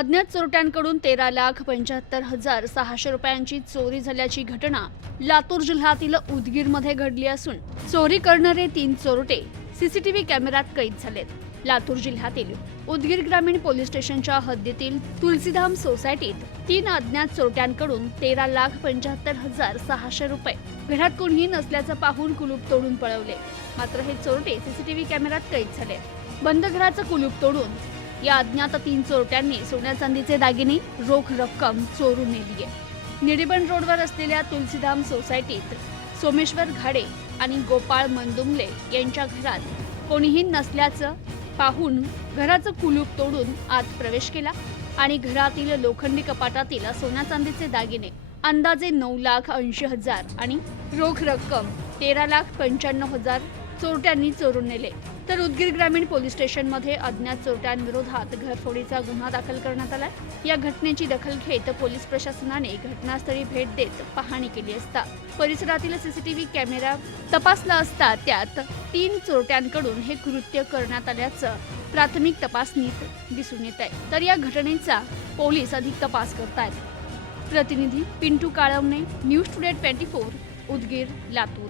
अज्ञात चोरट्यांकडून तेरा लाख पंच्याहत्तर हजार सहाशे रुपयांची चोरी झाल्याची घटना लातूर जिल्ह्यातील उदगीरमध्ये घडली असून चोरी करणारे तीन चोरटे सीसीटीव्ही कॅमेऱ्यात कैद झालेत. लातूर जिल्ह्यातील उदगीर ग्रामीण पोलीस स्टेशनच्या हद्दीतील तुलसीधाम सोसायटीत तीन अज्ञात चोरट्यांकडून तेरा लाख पंच्याहत्तर हजार सहाशे रुपये. घरात कोणीही नसल्याचं पाहून कुलूप तोडून पळवले. मात्र हे चोरटे सीसीटीव्ही कॅमेऱ्यात कैद झाले बंद घराचं कुलूप तोडून या अज्ञात तीन चोरट्यांनी सोन्या चांदीचे दागिने रोख रक्कम चोरून नेली आहे निडीबन रोडवर असलेल्या तुलसीधाम सोसायटीत सोमेश्वर घाडे आणि गोपाळ मंदुमले यांच्या घरात कोणीही नसल्याचं पाहून घराचं कुलूप तोडून आत प्रवेश केला आणि घरातील लोखंडी कपाटातील सोन्या चांदीचे दागिने अंदाजे नऊ लाख ऐंशी हजार आणि रोख रक्कम तेरा लाख पंच्याण्णव हजार चोरट्यांनी चोरून नेले. तर उदगीर ग्रामीण पोलीस स्टेशनमध्ये अज्ञात चोरट्यांविरोधात घरफोडीचा गुन्हा दाखल करण्यात आला या घटनेची दखल घेत पोलीस प्रशासनाने घटनास्थळी भेट देत पाहणी केली असता. परिसरातील सीसीटीव्ही कॅमेरा तपासला असता त्यात तीन चोरट्यांकडून हे कृत्य करण्यात आल्याचं प्राथमिक तपासणीत दिसून येत आहे तर या घटनेचा पोलीस अधिक तपास करतायत. प्रतिनिधी Pintu Kalwane news today twenty four Udgir Latur.